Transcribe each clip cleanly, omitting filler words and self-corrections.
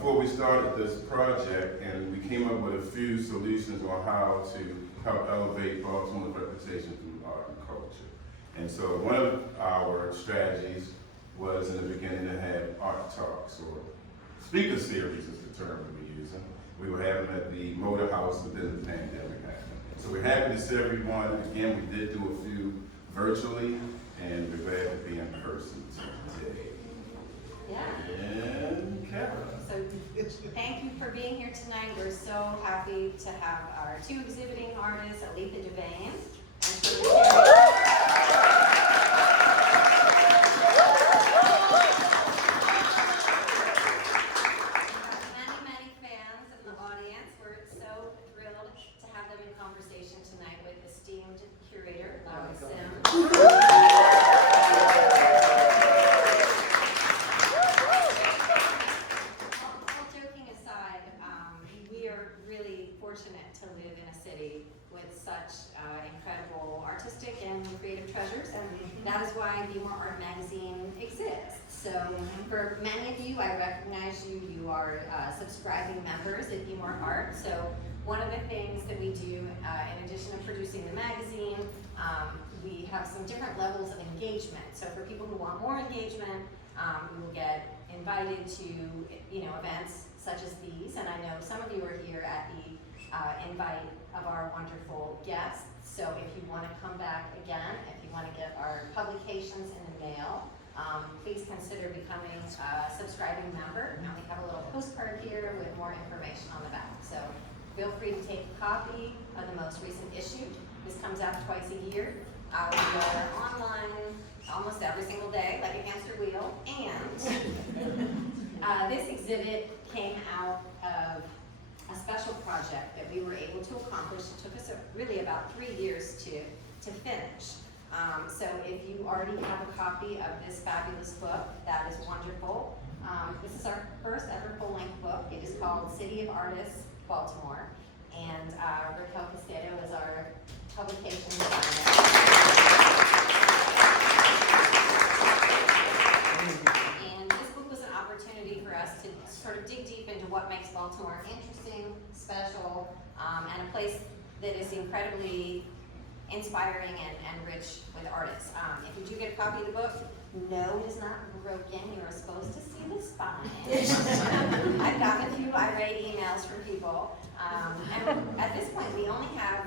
before we started this project, and we came up with a few solutions on how to help elevate Baltimore's reputation through art and culture. And so one of our strategies was in the beginning to have art talks, or speaker series is the term we were using. We were having them at the Motor House within the pandemic happened. So we're happy to see everyone. Again, we did do a few virtually, and we're glad to be in person today. Yeah. And Kara. So thank you for being here tonight. We're so happy to have our two exhibiting artists, Oletha DeVane and Schroeder. Many fans in the audience. We're so thrilled to have them in conversation tonight with esteemed curator Lowery Sims. Fortunate to live in a city with such incredible artistic and creative treasures, and that is why BmoreArt magazine exists. So for many of you, I recognize you. You are subscribing members at BmoreArt. So one of the things that we do, in addition to producing the magazine, we have some different levels of engagement. So for people who want more engagement, we will get invited to events such as these, and I know some of you are here at the invite of our wonderful guests. So if you want to come back again, if you want to get our publications in the mail, please consider becoming a subscribing member. And we have a little postcard here with more information on the back. So feel free to take a copy of the most recent issue. This comes out twice a year. We are online almost every single day, like a hamster wheel. And this exhibit came out of a special project that we were able to accomplish. It took us really about 3 years to finish. So if you already have a copy of this fabulous book, that is wonderful. This is our first ever full-length book. It is called City of Artists, Baltimore. And Raquel Castillo is our publication designer. And this book was an opportunity for us to sort of dig deep into what makes Baltimore interesting, special, and a place that is incredibly inspiring and rich with artists. If you do get a copy of the book, no, it is not broken. You are supposed to see the spine. I've gotten a few irate emails from people. And at this point, we only have,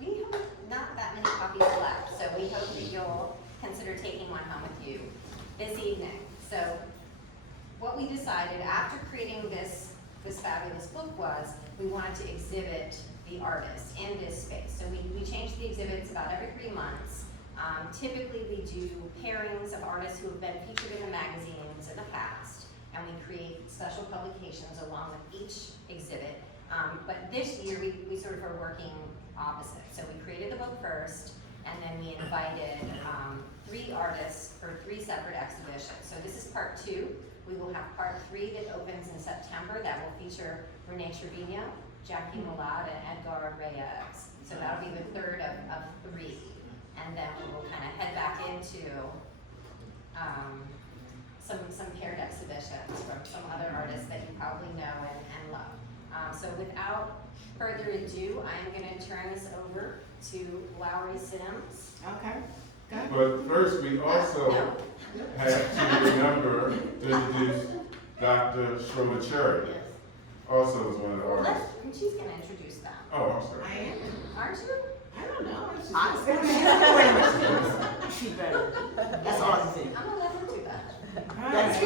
we have not that many copies left. So we hope that you'll consider taking one home with you this evening. So what we decided after creating this fabulous book was we wanted to exhibit the artists in this space. So we change the exhibits about every 3 months. Typically we do pairings of artists who have been featured in the magazines in the past, and we create special publications along with each exhibit. But this year we sort of are working opposite. So we created the book first, and then we invited 3 artists for 3 separate exhibitions. So this is part 2. We will have part 3 that opens in September that will feature Renee Trevino, Jackie Millard, and Edgar Reyes. So that'll be the third of 3. And then we will kind of head back into some paired exhibitions from some other artists that you probably know and love. So without further ado, I am going to turn this over to Lowery Sims. Okay. Good. But first, we also have to remember to introduce Dr. Schroeder. Also is one of the artists. She's going to introduce them. Oh, I'm sorry. I am. Aren't you? I don't know. She better. That's all I think. I'm going to let her do that. That's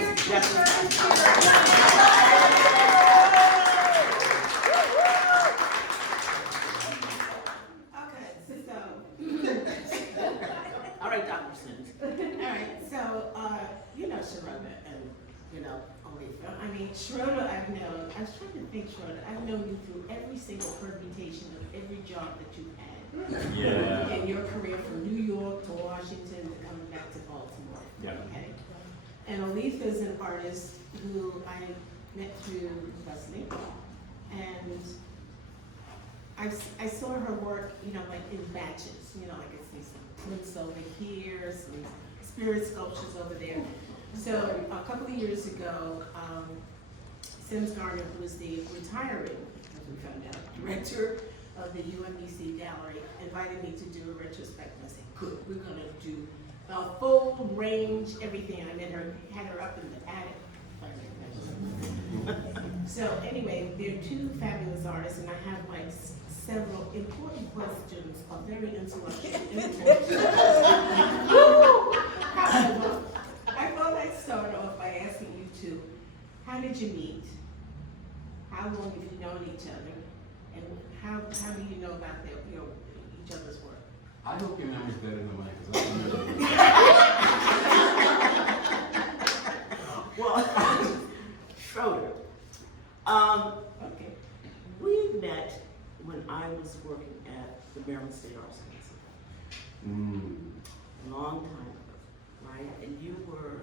Okay, so. All right, Dr. Sims. All right, so, Schroeder and, Oletha. I mean, Schroeder I was trying to think, Schroeder, I've known you through every single permutation of every job that you've had. Yeah. In your career from New York to Washington to coming back to Baltimore. Yeah. Okay. And Oletha is an artist who I met through Wesley. And I saw her work, like in batches, like I see some prints over here, some spirit sculptures over there. So a couple of years ago, Sims Garner, who is the retiring, as we found out, director of the UMBC Gallery, invited me to do a retrospective. I said, good, we're gonna do a full range, everything. I had her up in the attic. So anyway, there are two fabulous artists, and I have like several important questions of very intellectual import. However, I thought I'd start off by asking you two, how did you meet? How long have you known each other? And how do you know about each other's work? I hope your memory's better than mine, because I remember. Well, Schroeder. Okay. We met when I was working at the Maryland State Arts Council. A long time ago, right? And you were,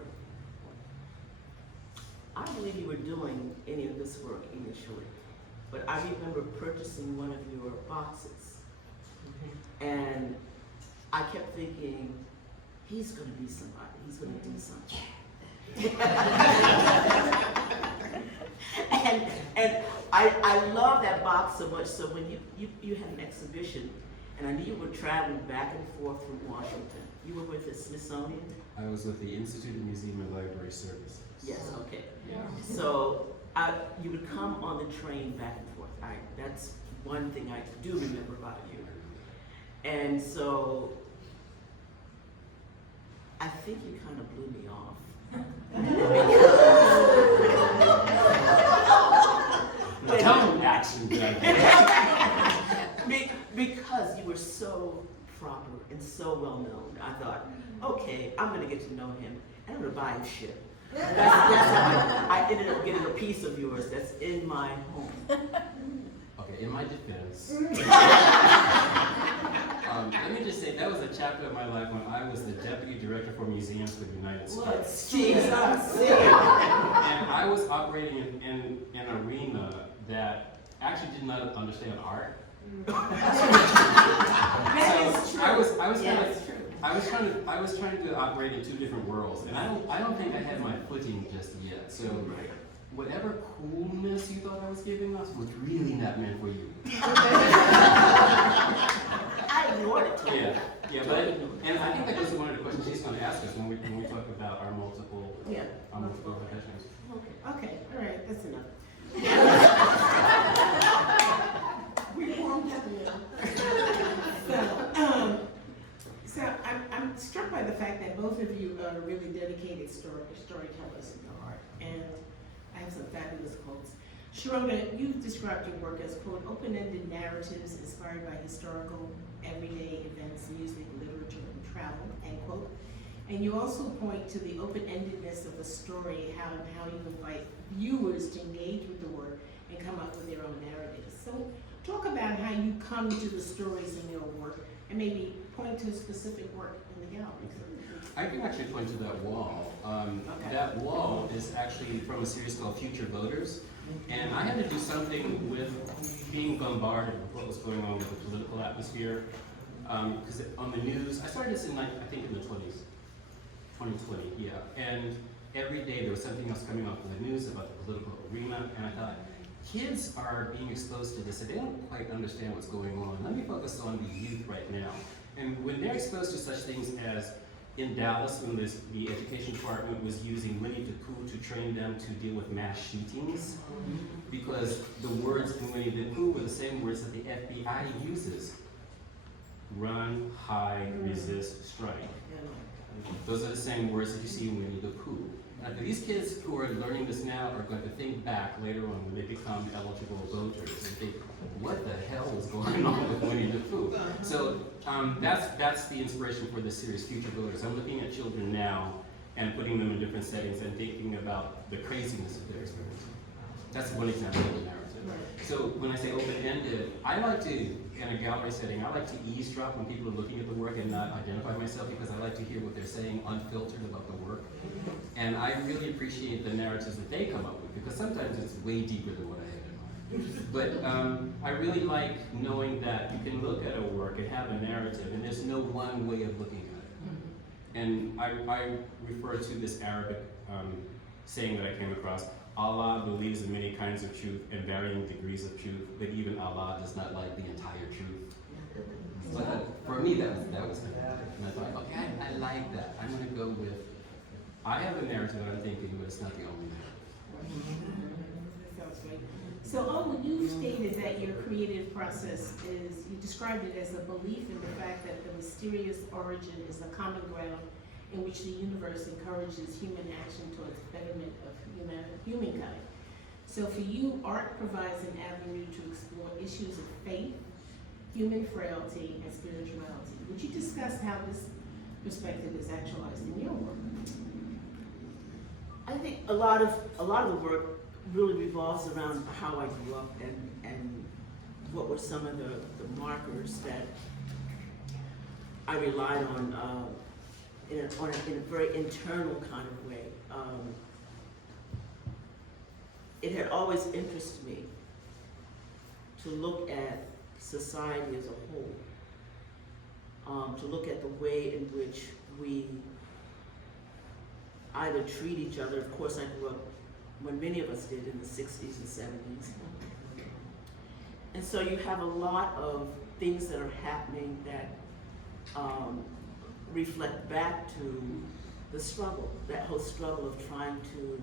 I believe you were doing any of this work initially, but I remember purchasing one of your boxes. And I kept thinking, he's gonna be somebody, he's gonna do something. and I love that box so much, so when you had an exhibition, and I knew you were traveling back and forth from Washington. You were with the Smithsonian? I was with the Institute of Museum and Library Services. Yes, okay. So you would come on the train back and forth. That's one thing I do remember about you. And so I think you kind of blew me off. The tone action because you were so proper and so well known. I thought, okay, I'm gonna get to know him and I'm gonna buy him shit. That's how I ended up getting a piece of yours that's in my home. Okay, in my defense, let me just say that was a chapter of my life when I was the Deputy Director for Museums for the United States. Jesus. And I was operating in an arena that actually did not understand art. So I was trying to operate in two different worlds, and I don't think I had my footing just yet. So whatever coolness you thought I was giving us was really not meant for you. I ignored it. Yeah, and I think that goes to one of the questions she's going to ask us when we talk about our multiple professions. Okay, all right, that's enough. We warmed up a little. So I'm struck by the fact that both of you are really dedicated storytellers in your art, and I have some fabulous quotes. Schroeder, you've described your work as, quote, open-ended narratives inspired by historical, everyday events, music, literature, and travel, end quote. And you also point to the open-endedness of the story, how you invite viewers to engage with the work and come up with their own narratives. So talk about how you come to the stories in your work, and maybe point to a specific work in the gallery. I can actually point to that wall. That wall is actually from a series called Future Voters. And I had to do something with being bombarded with what was going on with the political atmosphere. Because on the news, I started this in, I think, in the 20s. 2020, yeah. And every day there was something else coming off of the news about the political arena. And I thought, kids are being exposed to this and they don't quite understand what's going on. Let me focus on the youth right now. And when they're exposed to such things as in Dallas, when the education department was using Winnie the Pooh to train them to deal with mass shootings, because the words in Winnie the Pooh were the same words that the FBI uses. Run, hide, resist, strike. Those are the same words that you see in Winnie the Pooh. Now, these kids who are learning this now are going to think back later on when they become eligible voters and think, what the hell is going on with Winnie the Pooh? So that's the inspiration for this series, Future Voters. I'm looking at children now and putting them in different settings and thinking about the craziness of their experience. That's one example of the narrative. So when I say open-ended, I like to, in a gallery setting, I like to eavesdrop when people are looking at the work and not identify myself, because I like to hear what they're saying unfiltered about the work. And I really appreciate the narratives that they come up with, because sometimes it's way deeper than what I had in mind. But I really like knowing that you can look at a work and have a narrative, and there's no one way of looking at it. And I refer to this Arabic saying that I came across: Allah believes in many kinds of truth and varying degrees of truth, that even Allah does not like the entire truth. So for me, that was kind of, and I thought, okay, I like that. I'm going to go with, I have a narrative that I'm thinking, but it's not the only narrative. That sounds great. So, Owen, you stated that your creative process is, you described it as a belief in the fact that the mysterious origin is a common ground in which the universe encourages human action towards betterment of humankind. So for you, art provides an avenue to explore issues of faith, human frailty, and spirituality. Would you discuss how this perspective is actualized in your work? I think a lot of the work really revolves around how I grew up and what were some of the markers that I relied on in a very internal kind of way. It had always interested me to look at society as a whole, to look at the way in which we either treat each other. Of course, I grew up when many of us did in the 60s and 70s. And so you have a lot of things that are happening that reflect back to the struggle, that whole struggle of trying to,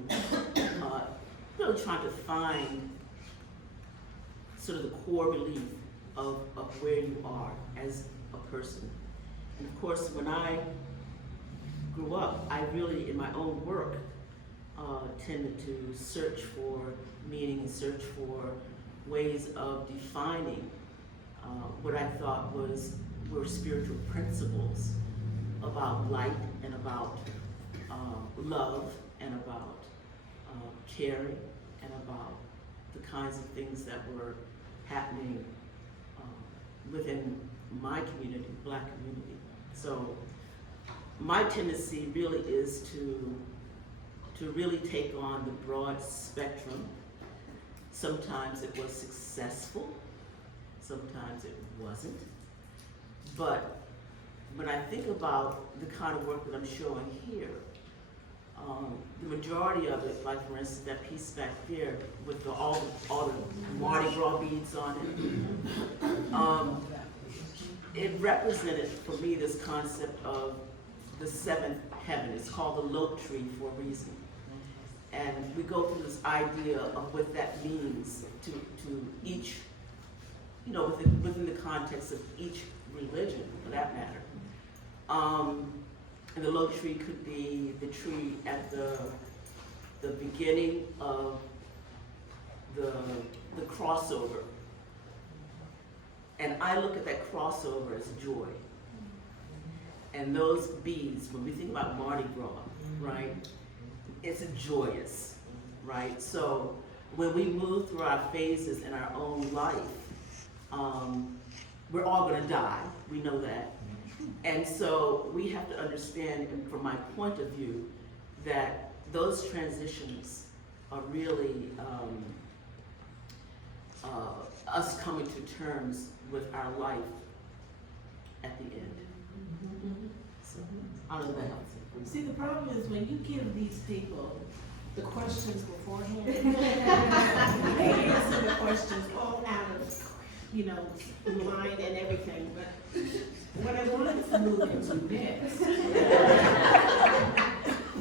really trying to find sort of the core belief of where you are as a person. And of course, when I grew up, I really, in my own work, tended to search for meaning and search for ways of defining what I thought were spiritual principles about light and about love and about caring and about the kinds of things that were happening within my community, Black community. So my tendency really is to really take on the broad spectrum. Sometimes it was successful, sometimes it wasn't. But when I think about the kind of work that I'm showing here, the majority of it, like for instance that piece back there with all the Mardi Gras beads on it, it represented for me this concept of the seventh heaven. It's called the Lote tree for a reason. And we go through this idea of what that means to each, you know, within the context of each religion, for that matter. And the Lote tree could be the tree at the beginning of the crossover. And I look at that crossover as joy. And those beads, when we think about Mardi Gras, right? It's joyous, right? So when we move through our phases in our own life, we're all gonna die, we know that. And so we have to understand, from my point of view, that those transitions are really us coming to terms with our life at the end. So, I don't know if that helps. See, the problem is when you give these people the questions beforehand, they answer the questions all out of, you know, mind and everything, but what I wanted to move into next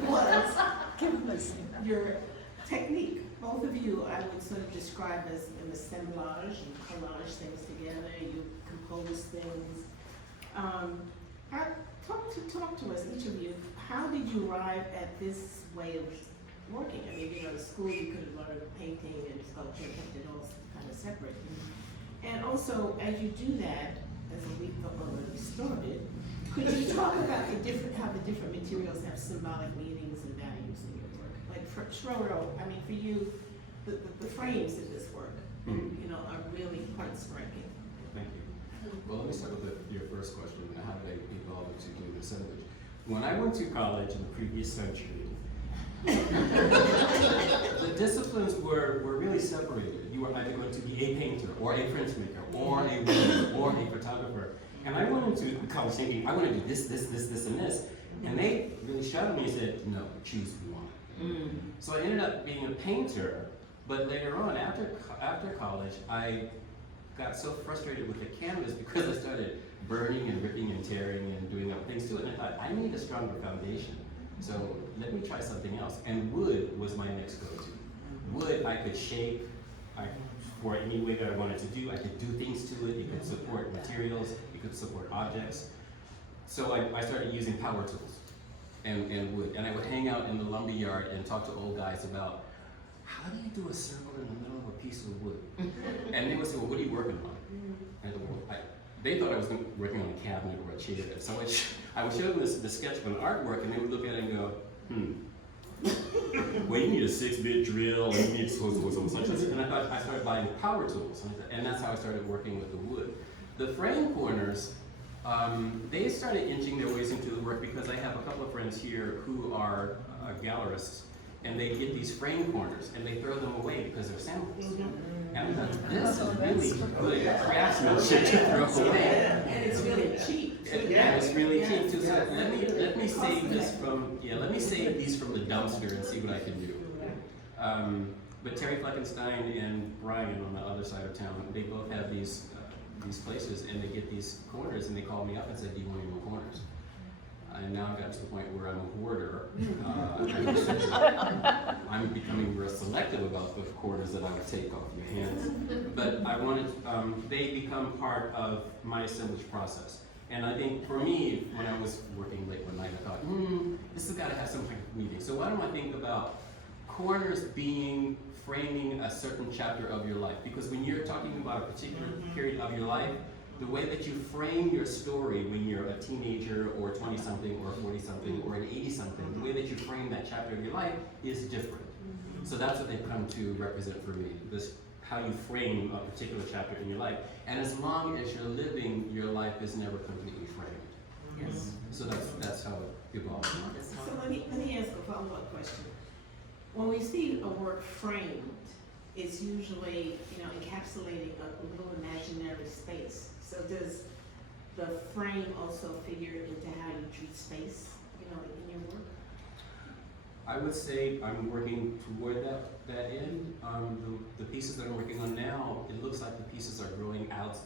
was your technique. Both of you, I would sort of describe as an assemblage. You collage things together, you compose things. Talk to us, each of you. How did you arrive at this way of working? I mean, you know, at school you could have learned painting and sculpture, kept it all kind of separate. And also, as you do that, as we've already started, could you talk about how the different materials have symbolic meanings and values in your work? Like for Schroeder, I mean, for you, the frames of this work, you know, are really quite striking. Thank you. Well, let me start with your first question, how did I evolve into doing assemblage? When I went to college in the previous century, the disciplines were really separated. You were either going to be a painter, or a printmaker, or a weaver, or a photographer. And I went into college thinking, I want to do this, this, this, this, and this. And they really shouted at me and said, no, choose one. So I ended up being a painter, But later on, after college, I got so frustrated with the canvas because I started burning and ripping and tearing and doing other things to it, and I thought, I need a stronger foundation. So let me try something else. And wood was my next go-to. Wood I could shape for any way that I wanted to do. I could do things to it. It could support materials. It could support objects. So I started using power tools and wood. And I would hang out in the lumber yard and talk to old guys about, how do you do a circle in the middle of a piece of wood? And they would say, well, what are you working on? And they thought I was working on a cabinet or a chair. So I would show them the sketch of an artwork, and they would look at it and go, well, you need a 6-bit drill, and you need so. And I started buying power tools, and that's how I started working with the wood. The frame corners, they started inching their ways into the work because I have a couple of friends here who are gallerists, and they get these frame corners, and they throw them away because they're samples. And I thought, this is really good craftsmanship to throw away. And it's really cheap. Yeah, it's really cheap too. So let me save this from these from the dumpster and see what I can do. But Terry Fleckenstein and Brian on the other side of town, they both have these places, and they get these corners, and they call me up and said, "Do you want any more corners?" And now I've got to the point where I'm a hoarder. I'm becoming real selective about the corners that I would take off your hands. But I wanted, they become part of my assemblage process. And I think for me, when I was working late one night, I thought, this has got to have some kind of meaning. So why don't I think about corners being framing a certain chapter of your life? Because when you're talking about a particular period of your life, the way that you frame your story when you're a teenager or 20-something or 40-something or an 80-something, the way that you frame that chapter of your life is different. So that's what they've come to represent for me, this how you frame a particular chapter in your life. And as long as you're living, your life is never completely framed. Yes. So that's how it evolves. So let me ask a follow-up question. When we see a work framed, it's usually, encapsulating a little imaginary space. So does the frame also figure into how you treat space, in your work? I would say I'm working toward that end. The pieces that I'm working on now, it looks like the pieces are growing out.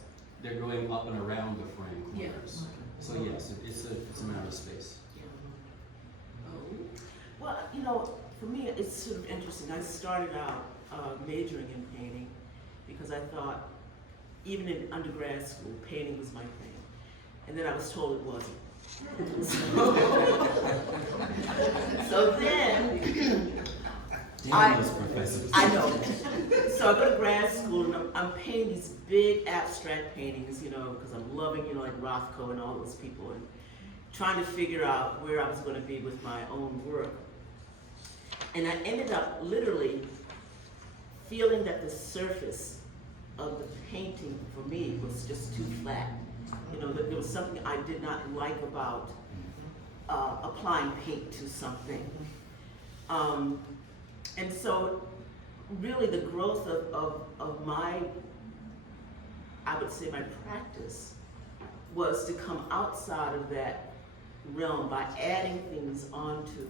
They're growing up and around the frame corners. So yes, it's a matter of space. Well, for me, it's sort of interesting. I started out majoring in painting because I thought, even in undergrad school, painting was my thing. And then I was told it wasn't. So then, Damn those professors. I know. So I go to grad school and I'm painting these big abstract paintings, because I'm loving, like Rothko and all those people, and trying to figure out where I was going to be with my own work. And I ended up literally feeling that the surface of the painting for me was just too flat. That there was something I did not like about applying paint to something. And so really the growth of my, I would say my practice, was to come outside of that realm by adding things onto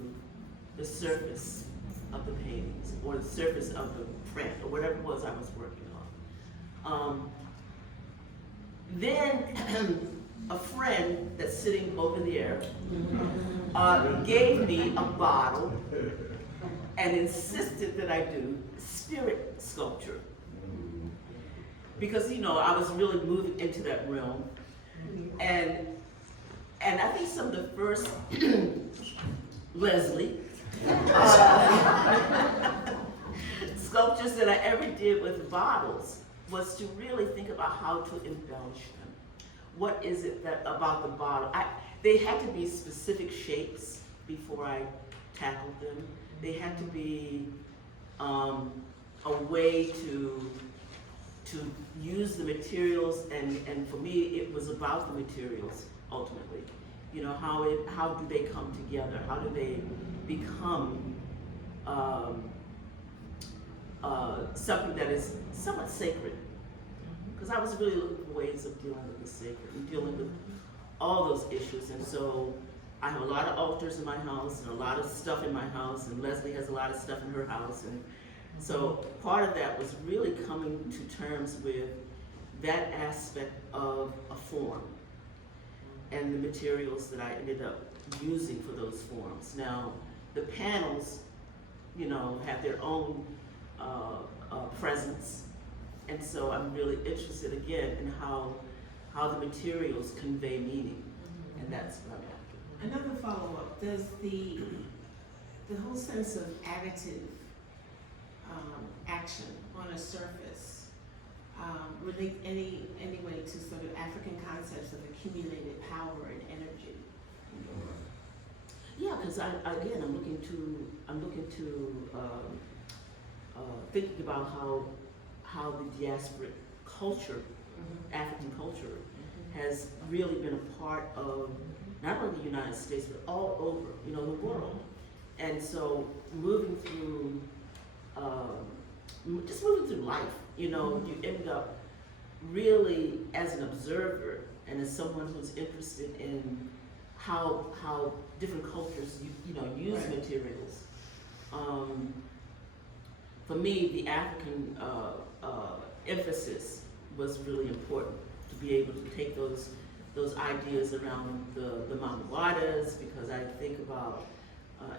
the surface of the paintings, or the surface of the print, or whatever it was I was working on. Then a friend that's sitting over there gave me a bottle and insisted that I do spirit sculpture. Because, I was really moving into that realm. And I think some of the first, Leslie, sculptures that I ever did with bottles was to really think about how to embellish them. What is it that about the bottle? They had to be specific shapes before I tackled them. They had to be a way to use the materials, and for me it was about the materials ultimately. How do they come together? How do they become something that is somewhat sacred? Because I was really looking for ways of dealing with the sacred and dealing with all those issues. And so I have a lot of altars in my house and a lot of stuff in my house, and Leslie has a lot of stuff in her house, So part of that was really coming to terms with that aspect of a form and the materials that I ended up using for those forms. Now, the panels, you know, have their own presence, and so I'm really interested again in how the materials convey meaning, and that's what I'm after. Another follow-up, does the whole sense of additive action on a surface relate any way to sort of African concepts of accumulated power and energy? Yeah, because I'm looking to thinking about how the diasporic culture, African culture, has really been a part of not only the United States but all over, you know, the world. And so moving through, just moving through life, you know, you end up really as an observer and as someone who's interested in how different cultures you know use materials. For me, the African emphasis was really important to be able to take those ideas around the Mamawadas, because I think about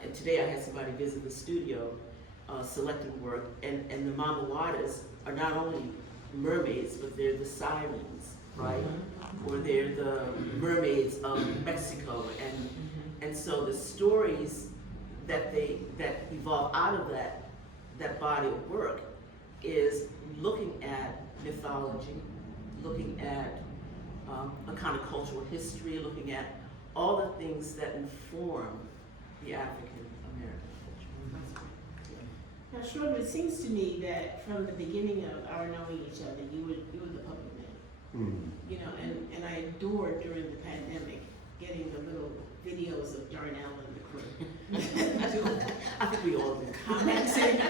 and today I had somebody visit the studio selecting work, and the Mamawadas are not only mermaids, but they're the sirens, right? Or they're the mermaids of Mexico, and so the stories that evolve out of that body of work is looking at mythology, looking at a kind of cultural history, looking at all the things that inform the African American culture. Now, Schroeder, it seems to me that from the beginning of our knowing each other, you were the puppet man. You know, and I adored during the pandemic getting the little videos of Darnell and the crew. I think we all do. Commenting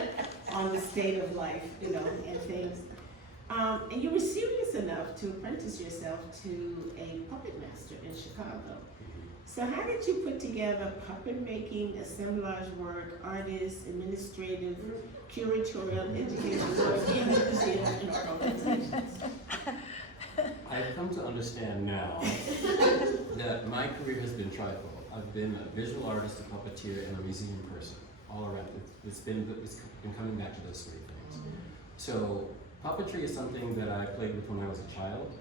on the state of life, you know, and things. And you were serious enough to apprentice yourself to a puppet master in Chicago. So how did you put together puppet making, assemblage work, artists, administrative, curatorial, educational work in museums and art organizations? I've come to understand now that my career has been trifold. I've been a visual artist, a puppeteer, and a museum person, all around. It's been coming back to those three things. So puppetry is something that I played with when I was a child.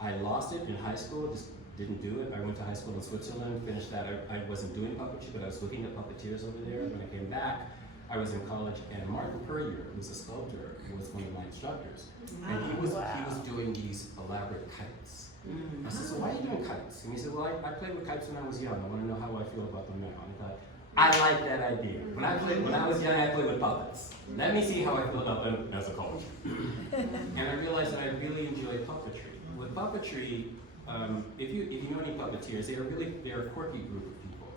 I lost it in high school, just didn't do it. I went to high school in Switzerland, finished that. I wasn't doing puppetry, but I was looking at puppeteers over there. When I came back, I was in college, and Martin Puryear, who's a sculptor, was one of my instructors. And he was doing these elaborate kites. I said, so why are you doing kites? And he said, well, I played with kites when I was young. I want to know how I feel about them now. And I thought, I like that idea. When I was young, I played with puppets. Let me see how I feel about them as a culture. And I realized that I really enjoy puppetry. With puppetry, if you know any puppeteers, they're a quirky group of people.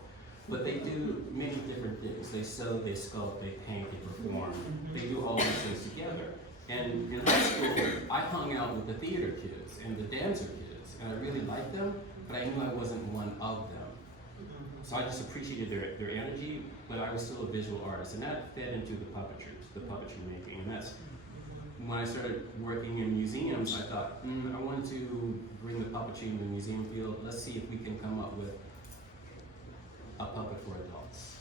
But they do many different things. They sew, they sculpt, they paint, they perform. They do all these things together. And in high school, I hung out with the theater kids and the dancer kids, and I really liked them, but I knew I wasn't one of them. So I just appreciated their energy, but I was still a visual artist, and that fed into the puppetry making. And that's when I started working in museums, I thought, I wanted to bring the puppetry in the museum field. Let's see if we can come up with a puppet for adults.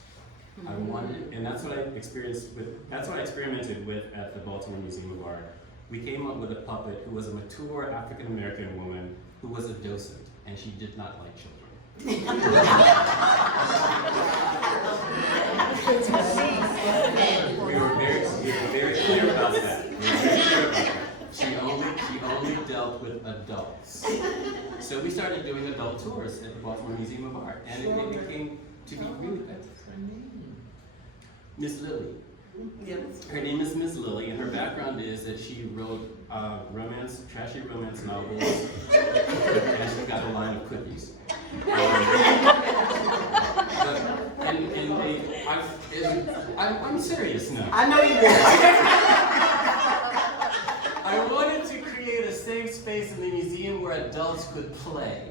I wanted it, and that's what I experimented with at the Baltimore Museum of Art. We came up with a puppet who was a mature African American woman who was a docent, and she did not like children. We were very clear about that. She only dealt with adults. So we started doing adult tours at the Baltimore Museum of Art, and it became to be really good. Miss Lily. Yes. Her name is Miss Lily, and her background is that she wrote trashy romance novels, and she got a line of cookies. I'm serious now. I know you will. I wanted to create a safe space in the museum where adults could play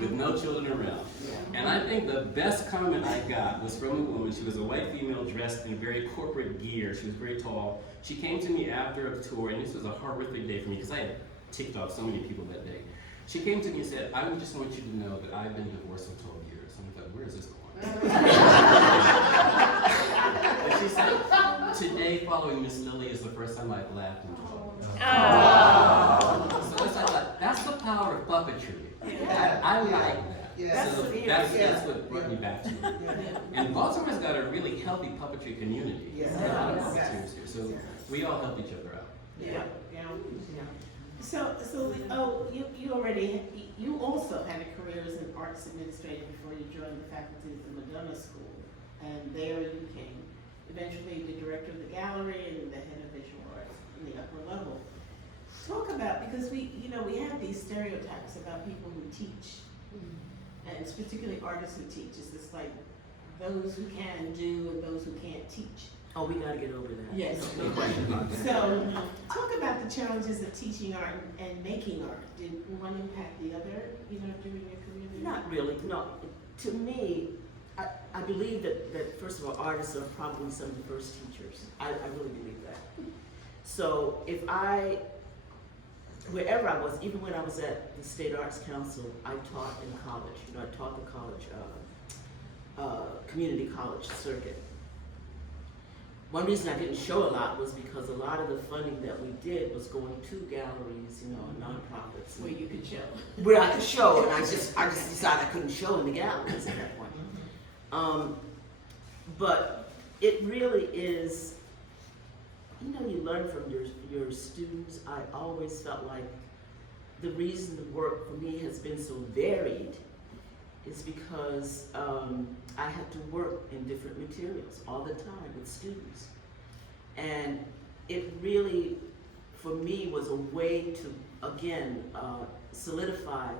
with no children around. And I think the best comment I got was from a woman. She was a white female dressed in very corporate gear. She was very tall. She came to me after a tour, and this was a horrific day for me because I had ticked off so many people that day. She came to me and said, I just want you to know that I've been divorced for 12 years. And I thought, where is this going? And she said, today following Miss Lily is the first time I've laughed in 12 years. So I thought, that's the power of puppetry. I like that. Yes. So that's what brought me back to it. And Baltimore's got a really healthy puppetry community. Yes. There's a lot of puppeteers here, so we all help each other out. Yeah. So, you already, you also had a career as an arts administrator before you joined the faculty at the Madonna School. And there you became eventually the director of the gallery and the head of visual arts in the upper level. Talk about, because we have these stereotypes about people who teach, and it's particularly artists who teach. It's just like those who can do and those who can't teach. Oh, we gotta get over that. Yes. No question about that. So, talk about the challenges of teaching art and making art. Did one impact the other, during your career? Not really, no. To me, I believe that first of all, artists are probably some of the first teachers. I really believe that. So wherever I was, even when I was at the State Arts Council, I taught in college. I taught the college, community college circuit. One reason I didn't show a lot was because a lot of the funding that we did was going to galleries, nonprofits. Where you could show. Where I could show, and I just decided I couldn't show in the galleries at that point. But it really is, you learn from your students. I always felt like the reason the work for me has been so varied is because I had to work in different materials all the time with students. And it really, for me, was a way to, again, solidify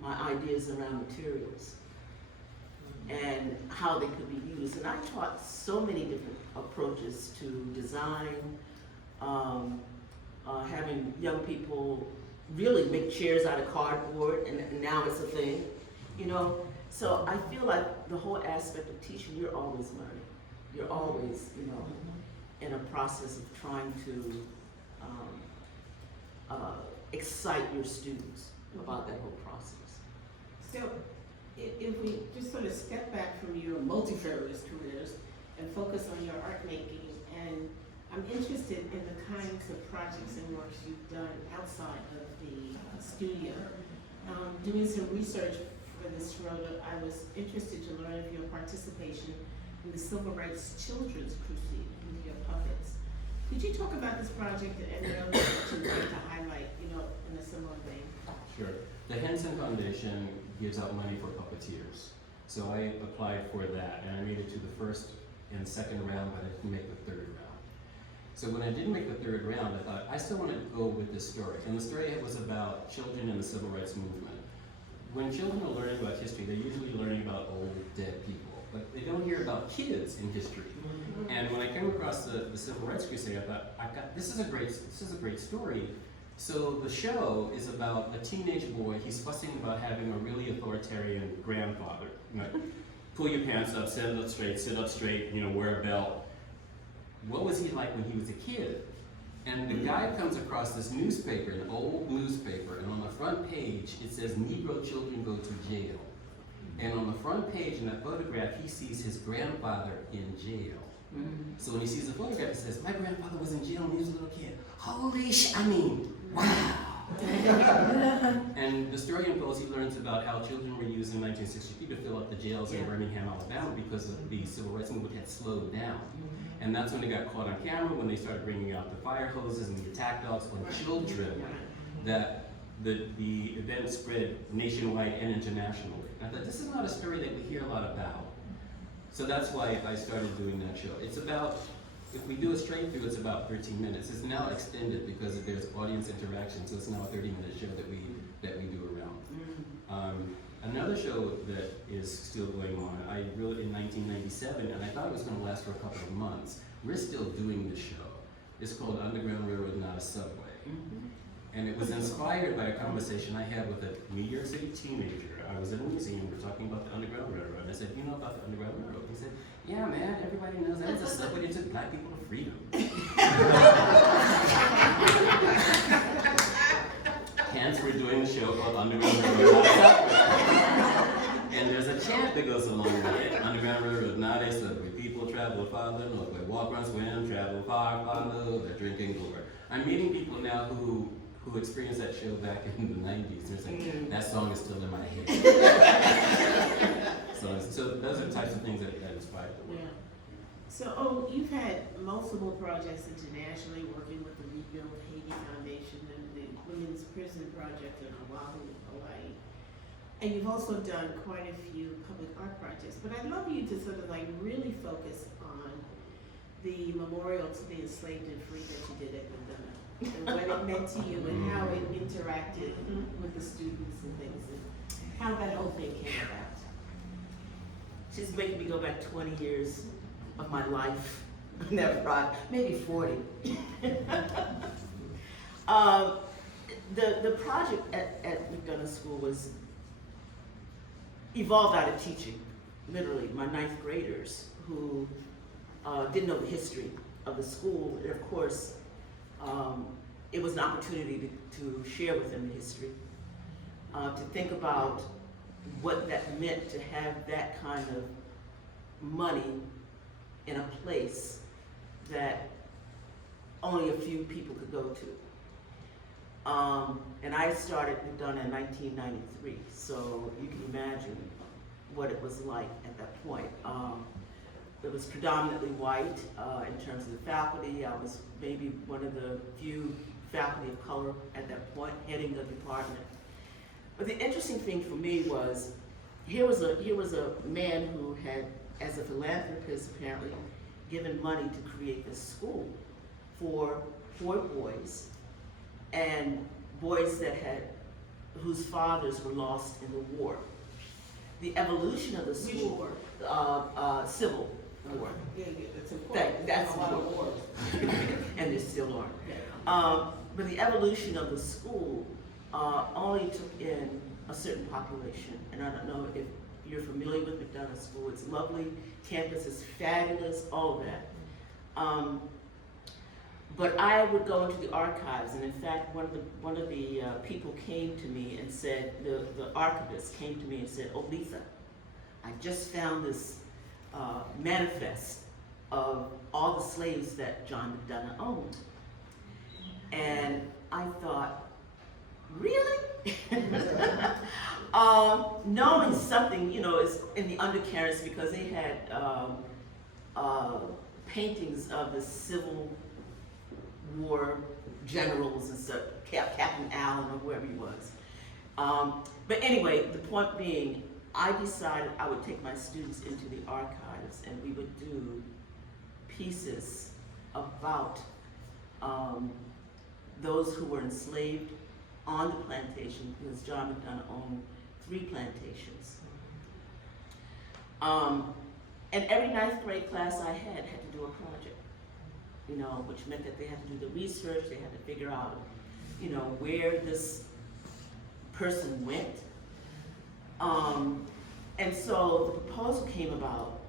my ideas around materials and how they could be used. And I taught so many different approaches to design, having young people really make chairs out of cardboard, and now it's a thing. So I feel like the whole aspect of teaching, you're always learning. You're always, in a process of trying to excite your students about that whole process. So, if we just sort of step back from your multifarious careers and focus on your art making, and I'm interested in the kinds of projects and works you've done outside of the studio. Doing some research for this Schroeder, I was interested to learn of your participation in the Civil Rights Children's Crusade with your puppets. Could you talk about this project and any others that you'd like to highlight, in a similar vein? Sure. The Henson Foundation gives out money for puppeteers. So I applied for that, and I made it to the first and second round, but I didn't make the third round. So when I didn't make the third round, I thought, I still want to go with this story. And the story was about children in the civil rights movement. When children are learning about history, they're usually learning about old, dead people. But they don't hear about kids in history. And when I came across the Civil Rights Crusade, I thought, this is a great story. So the show is about a teenage boy. He's fussing about having a really authoritarian grandfather. Pull your pants up, sit up straight, wear a belt. What was he like when he was a kid? And the guy comes across this newspaper, an old newspaper, and on the front page it says Negro children go to jail. And on the front page in that photograph, he sees his grandfather in jail. So when he sees the photograph, he says, my grandfather was in jail when he was a little kid. Wow. And the story unfolds, he learns about how children were used in 1963 to fill up the jails in Birmingham, Alabama, because of the civil rights movement had slowed down. And that's when they got caught on camera, when they started bringing out the fire hoses and the attack dogs on children, that the event spread nationwide and internationally. And I thought, this is not a story that we hear a lot about. So that's why I started doing that show. It's about, if we do a straight through, it's about 13 minutes. It's now extended because there's audience interaction, so it's now a 30-minute show that we do around. Another show that is still going on, I wrote in 1997, and I thought it was going to last for a couple of months. We're still doing the show. It's called Underground Railroad, Not a Subway. And it was inspired by a conversation I had with a New York City teenager. I was in a museum, we were talking about the Underground Railroad, and I said, you know about the Underground Railroad? He said, yeah man, everybody knows that was a subway that took black people to freedom. Hence, we're doing a show called Underground Railroad, not Subway. And there's a chant that goes along with it. Underground Railroad, not a subway. People travel far, live, look, way, walk, run, swim, travel far, far, live, they're drinking glory. I'm meeting people now who experienced that show back in the 90s. They're saying, that song is still in my head. So those are the types of things that inspired the work. Yeah. So, you've had multiple projects internationally, working with the Rebuild Haiti Foundation and the Women's Prison Project in Oahu, Hawaii. And you've also done quite a few public art projects. But I'd love you to sort of like really focus on the memorial to the enslaved and free that you did at Madonna. And what it meant to you and how it interacted with the students and things, and how that whole thing came about. She's making me go back 20 years of my life. Never, maybe 40. The project at McDonough School was evolved out of teaching, literally. My 9th graders who didn't know the history of the school, and of course, it was an opportunity to share with them the history, to think about what that meant to have that kind of money in a place that only a few people could go to. And I started McDonough in 1993, so you can imagine what it was like at that point. It was predominantly white in terms of the faculty. I was maybe one of the few faculty of color at that point, heading the department. But the interesting thing for me was, here was a man who had, as a philanthropist apparently, given money to create this school for poor boys, and boys whose fathers were lost in the war. The evolution of the school, Civil War. Yeah, that's important. That's a lot of wars. And there still are. But the evolution of the school only took in a certain population. And I don't know if you're familiar with McDonough School. It's lovely, campus is fabulous, all of that. But I would go into the archives, and in fact, one of the people came to me and said, the archivist came to me and said, Oletha, I just found this manifest of all the slaves that John McDonough owned. And I thought, really? Knowing something, is in the undercurrents, because they had paintings of the Civil War generals and stuff, Captain Allen or whoever he was. But anyway, the point being, I decided I would take my students into the archives and we would do pieces about those who were enslaved on the plantation, because John McDonough owned 3 plantations. And every 9th grade class I had to do a project, which meant that they had to do the research, they had to figure out, where this person went. And so the proposal came about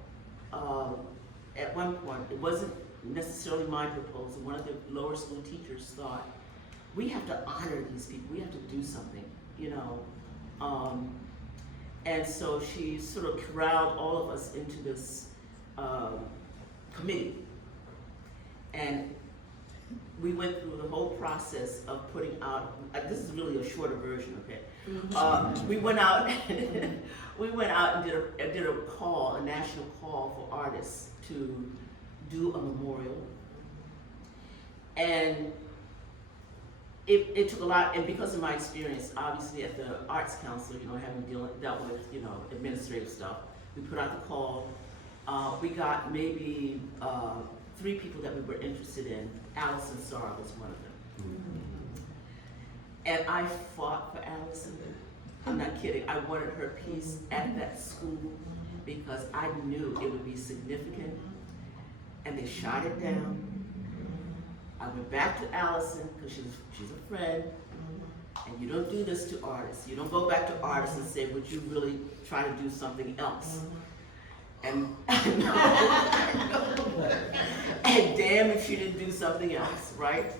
at one point. It wasn't necessarily my proposal. One of the lower school teachers thought, we have to honor these people, we have to do something, and so she sort of corralled all of us into this committee. And we went through the whole process of putting out, this is really a shorter version, okay? We went out and did a call, a national call for artists to do a memorial. And it took a lot, and because of my experience, obviously at the Arts Council, having dealt with, administrative stuff, we put out the call. We got maybe 3 people that we were interested in. Allison Sarr was one of them. And I fought for Allison. I'm not kidding. I wanted her piece at that school because I knew it would be significant. And they shot it down. I went back to Allison, because she's a friend, and you don't do this to artists. You don't go back to artists and say, would you really try to do something else? And and damn if she didn't do something else, right?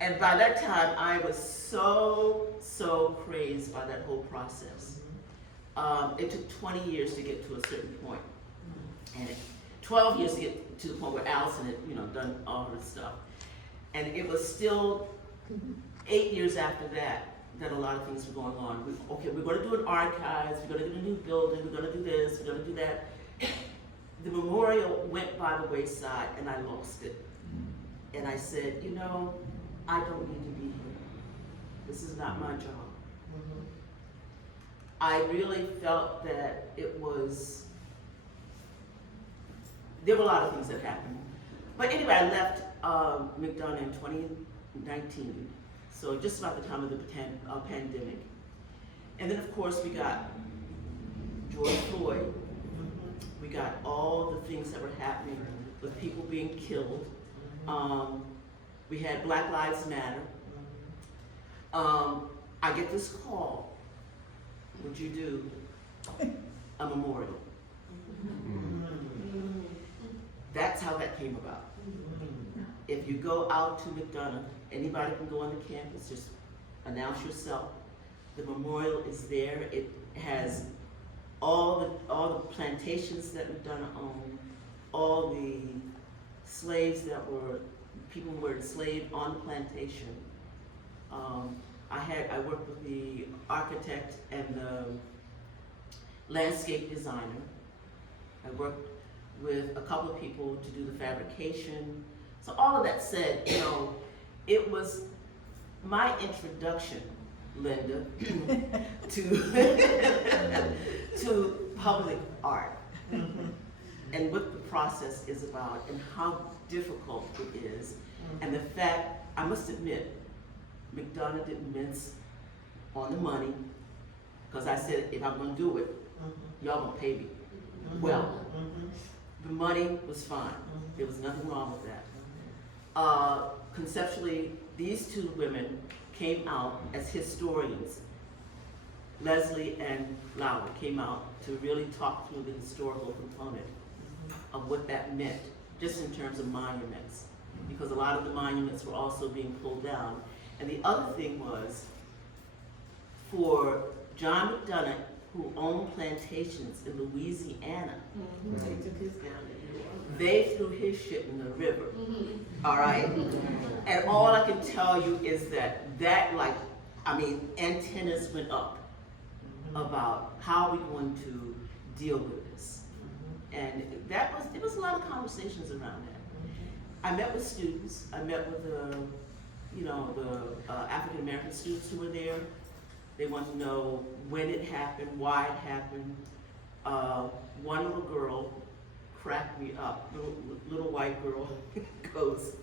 And by that time, I was so crazed by that whole process. It took 20 years to get to a certain point, and 12 years to get to the point where Allison had, done all her stuff. And it was still 8 years after that a lot of things were going on. We're going to do an archives, we're going to do a new building, we're going to do this, we're going to do that. The memorial went by the wayside, and I lost it. And I said, I don't need to be here. This is not my job. I really felt that there were a lot of things that happened. But anyway, I left McDonough in 2019, so just about the time of the pandemic. And then of course we got George Floyd. We got all the things that were happening with people being killed. We had Black Lives Matter. I get this call, would you do a memorial? That's how that came about. If you go out to McDonough, anybody can go on the campus, just announce yourself. The memorial is there. It has all the plantations that McDonough owned, all the slaves people who were enslaved on the plantation. I worked with the architect and the landscape designer. I worked with a couple of people to do the fabrication. So all of that said, it was my introduction, Linda, to public art and what the process is about and how difficult it is. And the fact, I must admit, McDonough didn't mince on the money, because I said, if I'm gonna do it, y'all gonna pay me well. The money was fine. There was nothing wrong with that. Conceptually, these two women came out as historians. Leslie and Laura came out to really talk through the historical component of what that meant, just in terms of monuments, because a lot of the monuments were also being pulled down. And the other thing was, for John McDonough, who owned plantations in Louisiana, They took his down to New Orleans. they threw his shit in the river, all right? And all I can tell you is that antennas went up about how are we going to deal with this. And there was a lot of conversations around that. I met with students, I met with the African American students who were there. They wanted to know when it happened, why it happened. One little girl cracked me up, little white girl goes,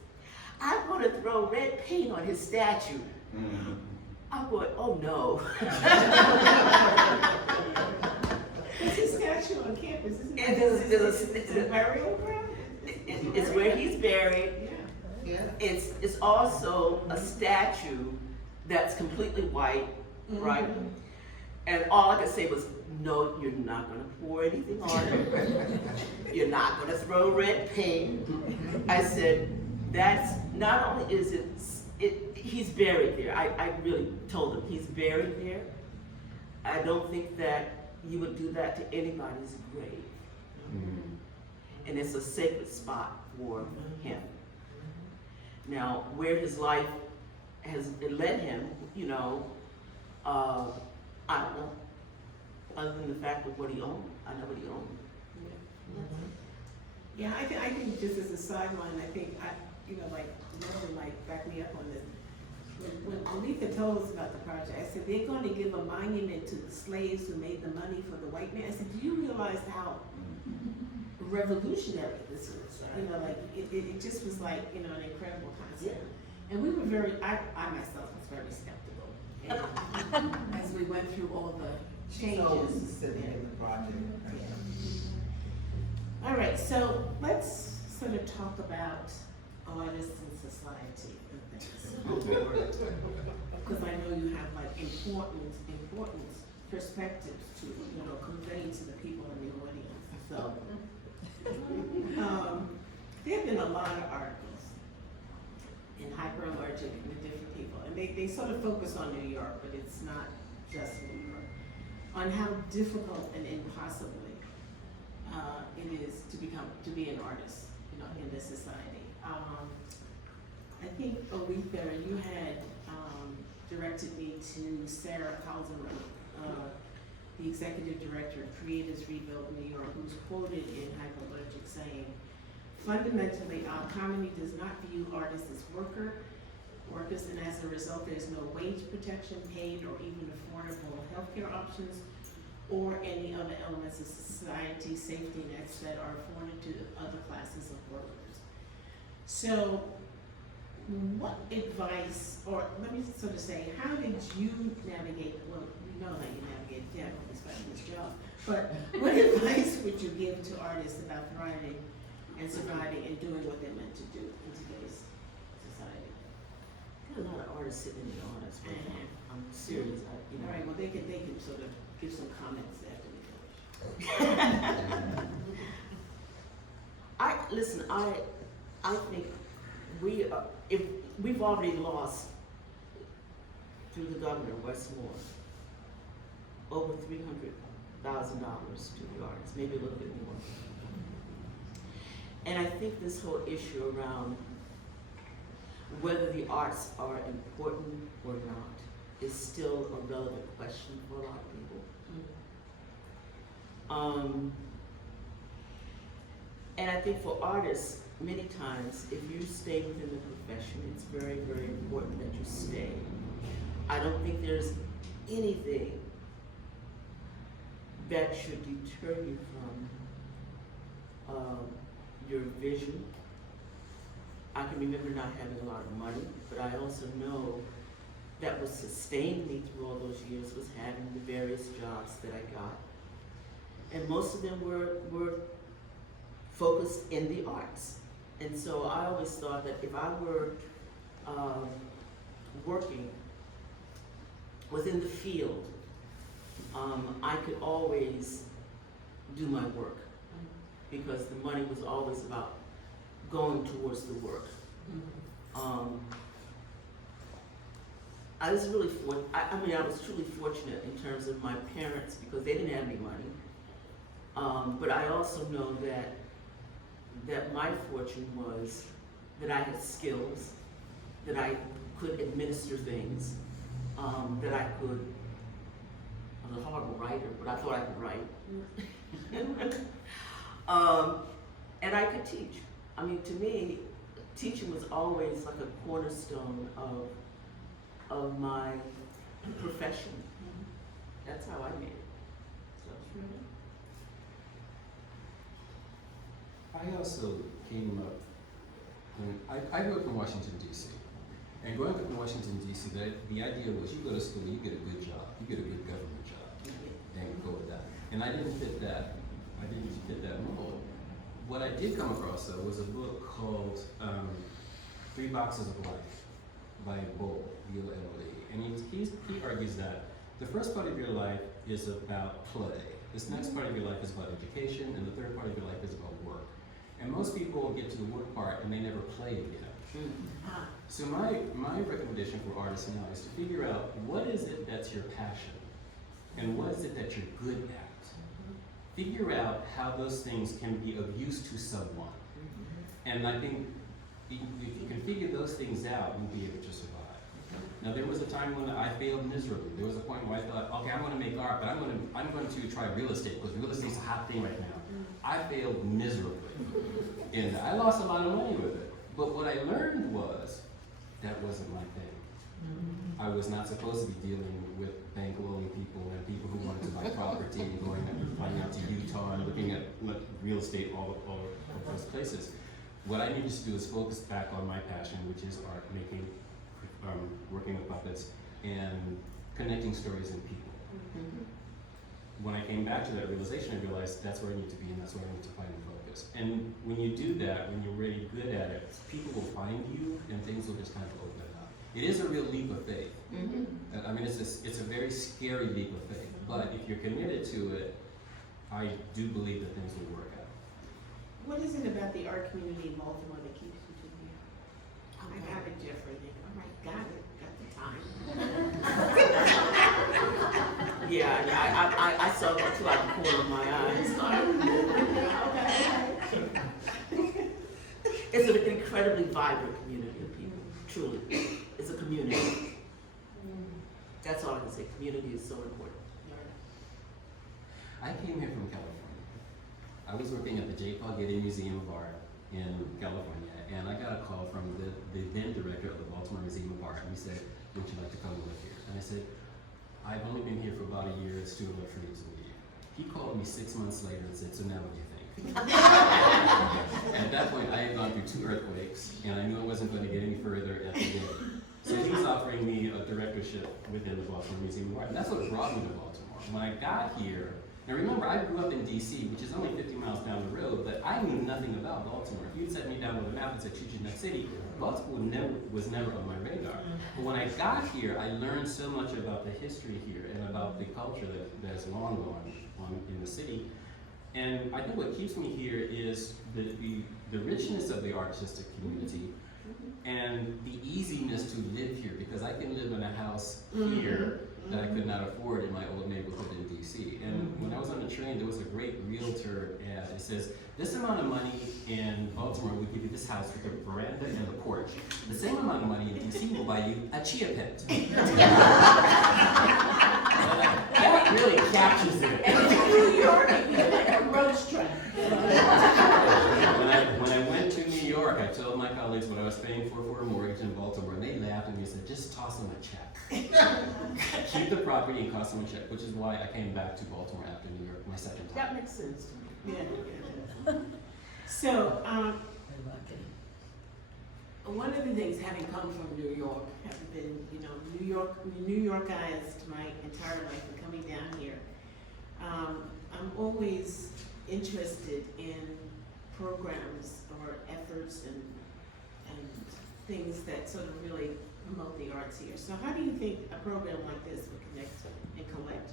I want to throw red paint on his statue. I'm going, oh no. What's his statue on campus? Isn't And it? there's Is it burial ground? It's where he's buried. Yeah. It's also a statue that's completely white, right? And all I could say was, no, you're not gonna pour anything on it. You're not gonna throw red paint. I said, that's, not only is he's buried there. I really told him, he's buried there. I don't think that you would do that to anybody's grave. And it's a sacred spot for him. Now, where his life has led him, I don't know. Other than the fact of what he owned, I know what he owned. Yeah, I think just as a sideline, I think Linda might back me up on this. When Oletha told us about the project, I said, they're going to give a monument to the slaves who made the money for the white man. I said, do you realize how revolutionary this is? It just was like, an incredible concept. And we were I myself was very skeptical. And as we went through all the changes. Sitting in the project. All right, so let's sort of talk about artists in society and things. Because I know you have like important perspectives to, convey to the people in the audience. So, there have been a lot of articles in hyperallergic with different people, and they sort of focus on New York, but it's not just New York, on how difficult and impossibly it is to be an artist, in this society. I think, Oletha, you had directed me to Sarah Calderon, the executive director of Creators Rebuild New York, who's quoted in Hyperallergic saying, fundamentally, our economy does not view artists as workers, and as a result, there's no wage protection paid or even affordable healthcare options or any other elements of society safety nets that are afforded to other classes of workers. So, what advice, or let me sort of say, how did you navigate, well, we know how you navigate death, especially this job, but what advice would you give to artists about thriving and surviving and doing what they're meant to do in today's society? Got a lot of artists sitting in the audience, but I'm serious. All right, well, they can sort of give some comments after we finish. I think if we've already lost through the governor, Westmore, over $300,000 to the artists, maybe a little bit more. And I think this whole issue around whether the arts are important or not is still a relevant question for a lot of people. And I think for artists, many times, if you stay within the profession, it's very, very important that you stay. I don't think there's anything that should deter you from your vision. I can remember not having a lot of money, but I also know that what sustained me through all those years was having the various jobs that I got. And most of them were focused in the arts. And so I always thought that if I were working within the field, I could always do my work because the money was always about going towards the work. I was really I was truly fortunate in terms of my parents because they didn't have any money. But I also know that my fortune was that I had skills, that I could administer things, that I could, I was a horrible writer, but I thought I could write. And I could teach. I mean, to me, teaching was always like a cornerstone of my profession. That's how I made it. So, I also came up, I grew up in Washington, D.C. And growing up in Washington, D.C., the idea was you go to school, you get a good job, you get a good government job, and go with that. And I didn't fit that mold. What I did come across, though, was a book called 3 Boxes of Life by Bowl, B-O-L-E. And he argues that the first part of your life is about play. This next part of your life is about education, and the third part of your life is about work. And most people get to the work part and they never play again. So my recommendation for artists now is to figure out what is it that's your passion and what is it that you're good at. Figure out how those things can be of use to someone. And I think if you can figure those things out, you'll be able to survive. Now there was a time when I failed miserably. There was a point where I thought, okay, I'm going to make art, but I'm going to try real estate because real estate's a hot thing right now. I failed miserably, and I lost a lot of money with it. But what I learned was that wasn't my thing. I was not supposed to be dealing with bank loaning people and people who wanted to buy property and flying out to Utah and looking at real estate all of those places. What I needed to do is focus back on my passion, which is art making, working with puppets, and connecting stories and people. when I came back to that realization, I realized that's where I need to be and that's where I need to find the focus. And when you do that, when you're really good at it, people will find you and things will just kind of open up. It is a real leap of faith. I mean, it's a very scary leap of faith, but if you're committed to it, I do believe that things will work out. What is it about the art community in Baltimore that keeps you to here? I got it, Jeffrey. All right, got it. Got the time. Yeah, I saw that too out the corner of my eye. It's an incredibly vibrant community of people, truly. It's a community. That's all I can say. Community is so important. I came here from California. I was working at the J. Paul Getty Museum of Art in California, and I got a call from the then director of the Baltimore Museum of Art, and he said, would you like to come live here? And I said, I've only been here for about a year, it's too much for me to leave. He called me 6 months later and said, so now what do you think? And at that point, I had gone through 2 earthquakes, and I knew I wasn't going to get any further at the Getty. So he was offering me a directorship within the Baltimore Museum of Art, and that's what brought me to Baltimore. When I got here, now remember, I grew up in DC, which is only 50 miles down the road, but I knew nothing about Baltimore. If you'd set me down with a map and said, choose your next city, Baltimore was never on my radar. But when I got here, I learned so much about the history here and about the culture that has long gone on in the city. And I think what keeps me here is the richness of the artistic community and the easiness to live here, because I can live in a house here that I could not afford in my old neighborhood in DC. And when I was on the train, there was a great realtor ad. It says, this amount of money in Baltimore will give you this house with a veranda and a porch. The same amount of money in DC will buy you a chia pet. That really captures it. New York, you're like a roach track. When I went to New York, I told my colleagues what I was paying for a mortgage in Baltimore, and they laughed at me and said, just toss them a check. Keep the property and cost them a check, which is why I came back to Baltimore after New York my second time. That makes sense to me. Yeah. So, one of the things, having come from New York, having been, New Yorkized my entire life and coming down here, I'm always interested in programs or efforts and things that sort of really promote the arts here. So how do you think a program like this would connect and collect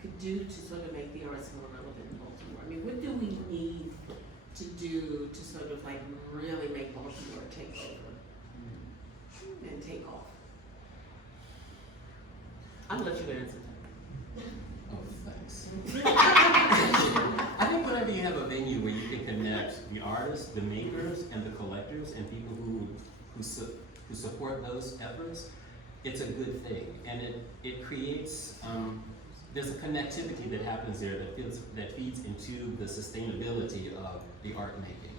could do to sort of make the arts more relevant in Baltimore? I mean, what do we need to do to sort of like really make Baltimore take over and take off? I'll let you answer that. Oh, thanks. I think whenever you have a venue where you can connect the artists, the makers, and the collectors, and people who support those efforts, it's a good thing. And it creates, there's a connectivity that happens there that feeds into the sustainability of the art making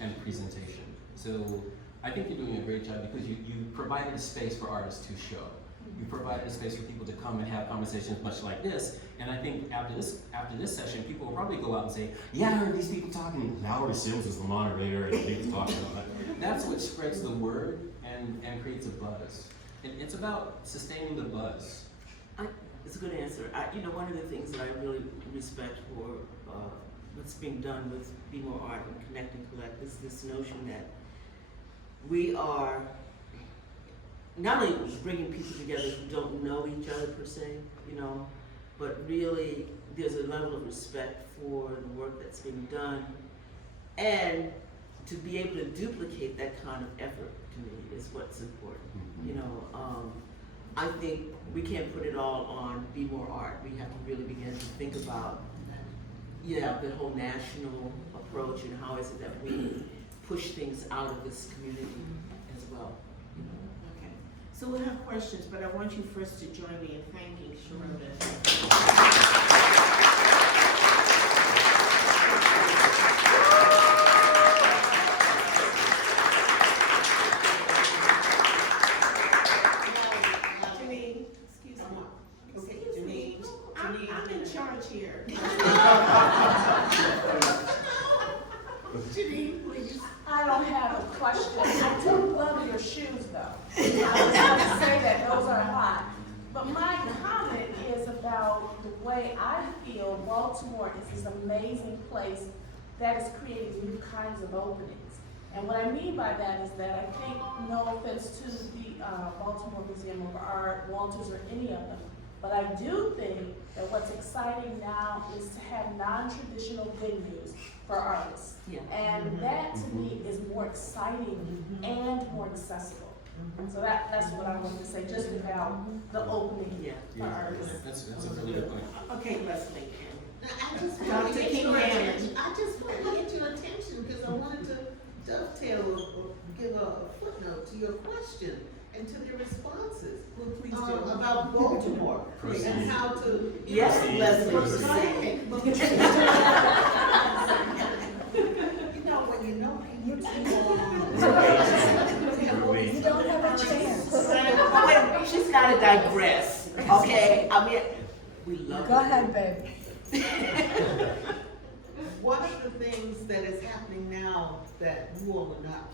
and presentation. So I think you're doing a great job because you provided a space for artists to show. You provided a space for people to come and have conversations much like this. And I think after this session, people will probably go out and say, yeah, I heard these people talking, Lowery Sims is the moderator, and he was talking about it. That's what spreads the word and creates a buzz. And it's about sustaining the buzz. It's a good answer. One of the things that I really respect for what's being done with BmoreArt and Connect and Collect is this notion that we are not only bringing people together who don't know each other per se, but really there's a level of respect for the work that's being done, and to be able to duplicate that kind of effort to me is what's important. I think we can't put it all on BmoreArt. We have to really begin to think about, the whole national approach and how is it that we push things out of this community as well. Okay. So we'll have questions, but I want you first to join me in thanking Schroeder. I'm in charge here. Janine, please. I don't have a question. I do love your shoes though. I was going to say that those are hot. But my comment is about the way way I feel Baltimore is this amazing place that is creating new kinds of openings. And what I mean by that is that I think, no offense to the Baltimore Museum of Art, Walters, or any of them, but I do think that what's exciting now is to have non-traditional venues for artists. Yeah. And that to me is more exciting and more accessible. So that's what I wanted to say, just about the opening for artists. That's a really good point. Okay, Leslie. Now, I just Dr. wanted to get your King attention. I just wanted to get your attention because I wanted to dovetail or give a footnote to your question and to the responses Well, please do. about Baltimore Proceed. and how to. Yes, Proceed. Leslie, Proceed. proceed. You know, when you know people. You don't have a chance. Wait, she's gotta digress, okay? I mean, we love Go it. ahead, baby. One of the things that is happening now that you all are not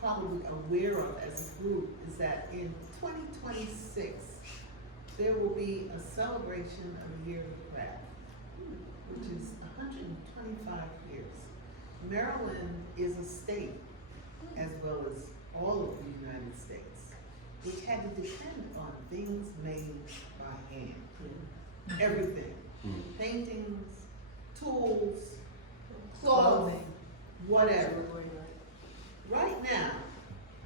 probably aware of as a group is that in 2026, there will be a celebration of the Year of the Craft, which is 125 years. Maryland is a state, as well as all of the United States, which had to depend on things made by hand. Everything. Paintings, tools, clothing, whatever. Right now,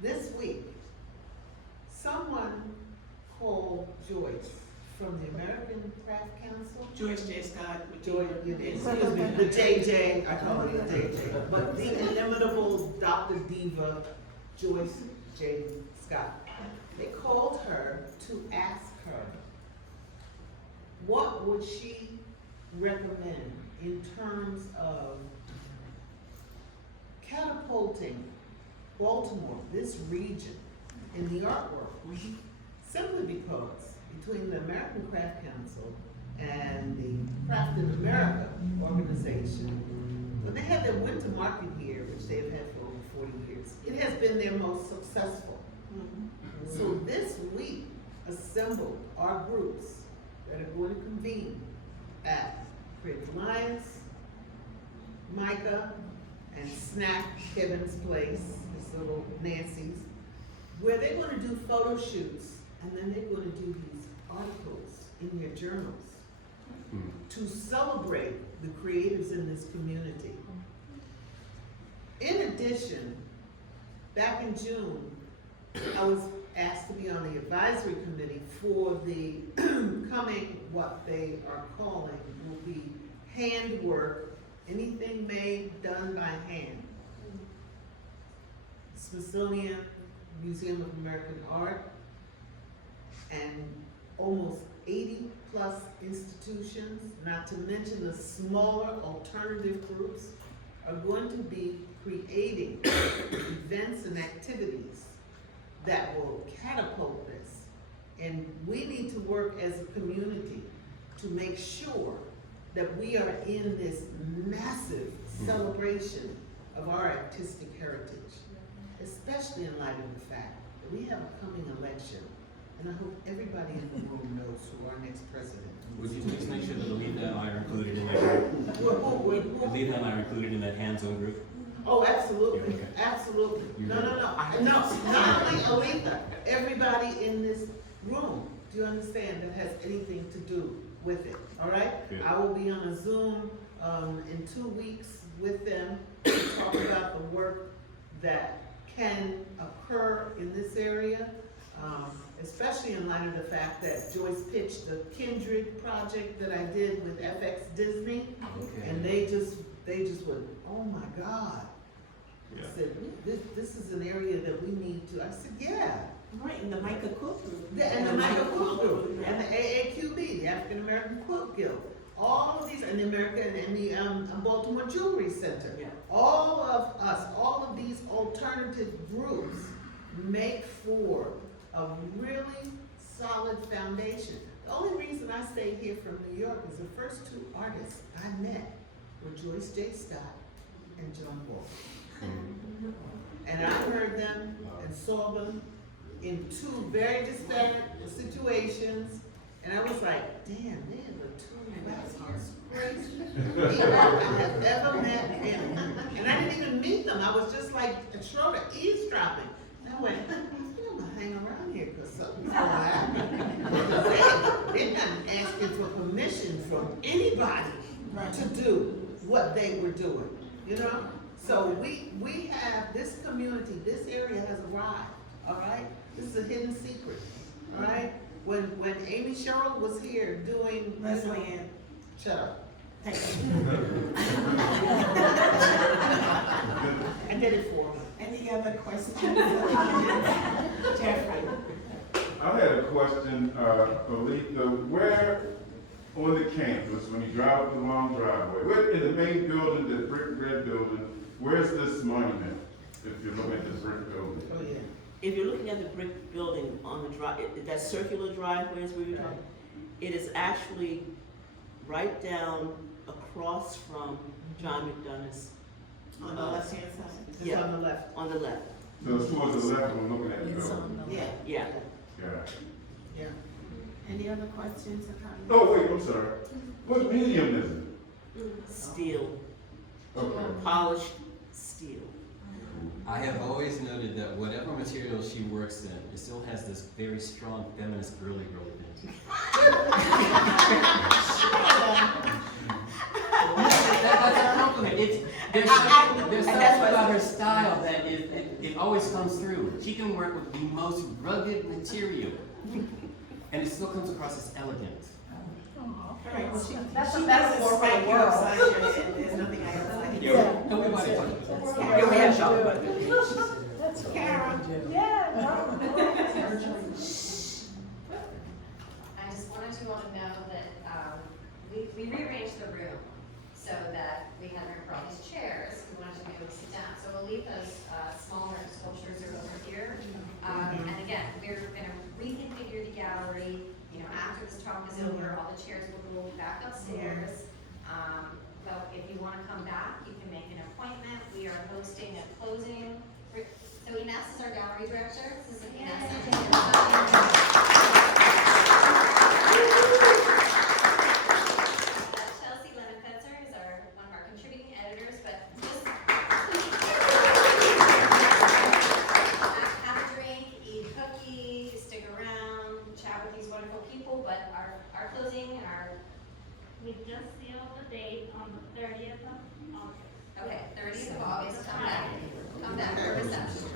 this week, someone called Joyce from the American Craft Council. Joyce J. Scott. Joyce, excuse me, the JJ, I call her the JJ, but the inimitable Dr. Diva, Joyce J. Scott. They called her to ask her, what would she recommend in terms of catapulting Baltimore, this region, in the artwork? Simply because between the American Craft Council and the Craft in America organization, when they had their winter market here, which they've had for over 40 years, it has been their most successful. So this week assembled our groups that are going to convene at Creative Alliance, Micah, and Snack Kevin's place, this little Nancy's, where they're going to do photo shoots, and then they're going to do these articles in their journals to celebrate the creatives in this community. In addition, back in June, I was asked to be on the advisory committee for the coming, what they are calling, will be handwork, anything made, done by hand. Smithsonian Museum of American Art and almost 80 plus institutions, not to mention the smaller alternative groups, are going to be creating events and activities that will catapult this. And we need to work as a community to make sure that we are in this massive celebration of our artistic heritage, especially in light of the fact that we have a coming election. And I hope everybody in the room knows who our next president is. Would you please make sure that Oletha and I are included in that group? Oletha and I are included in that hands-on group? Oh, absolutely, Yeah, okay. absolutely. You're No, not only Oletha, everybody in this room, do you understand, that has anything to do with it, all right? Good. I will be on a Zoom, in 2 weeks with them to talk about the work that can occur in this area, especially in light of the fact that Joyce pitched the Kindred project that I did with FX Disney, Okay. and they just went, oh my God. Yeah. I said, this is an area that we need to, I said, yeah. Right, and the Micah Cook group. And the Michael Quilt Group, and the AAQB, the African American Quilt Guild, all of these, and the American, and the Baltimore Jewelry Center. Yeah. All of us, all of these alternative groups make for a really solid foundation. The only reason I stayed here from New York is the first two artists I met were Joyce J. Scott and John Wall. And I heard them and saw them in two very disparate situations, And I was like, damn, man, the two Rascals crazy people I have ever met. And I didn't even meet them. I was just like a Schroeder eavesdropping. And I went, I'm gonna hang around here because something's gonna happen. Because they're not asking for permission from anybody to do what they were doing, you know? So we have this community, this area has arrived, all right? This is a hidden secret, all right? When Amy Sherrill was here doing, Leslie Ann. shut up. Thank you. I did it for her. Any other questions? Jeffrey? I had a question, Oletha, where on the campus, when you drive up the long driveway, where in the main building, the brick red building, where's this monument? If you're looking at this brick building. Oh, yeah. If you're looking at the brick building on the drive, that circular driveway is where you're talking, it is actually right down across from John McDonough's. On the left-hand side? It's Yeah. on the left. On the left, So it's towards the left, I'm looking at the building. Yeah. yeah. Yeah. Yeah. Any other questions or comments? Oh, wait, I'm sorry. What medium is it? Steel, Okay. polished steel. I have always noted that whatever material she works in, it still has this very strong feminist girly girl bent. That's a compliment. There's something about her style that it always comes through. She can work with the most rugged material, and it still comes across as elegant. Right, well, she That's a doesn't metaphor for smack the you world. upside your head. There's nothing I else I can do. Everybody. Karen, we have Karen. I just wanted you all to know that, we rearranged the room so that we had room for all these chairs. We wanted to be able to sit down. So Oletha's, smaller sculptures are over here. And again, we're gonna reconfigure the gallery, you know, after this talk is over, all the chairs will go back upstairs. But if you wanna come back, you can make an appointment. We are hosting a closing. So Ines is our gallery director. This is Chelsea Lennon-Fetzer is one of our contributing editors, but just have a drink, eat a cookie, stick around, chat with these wonderful people, but our closing, We just sealed the date on the 30th of August. okay, 30th of August, come back for reception.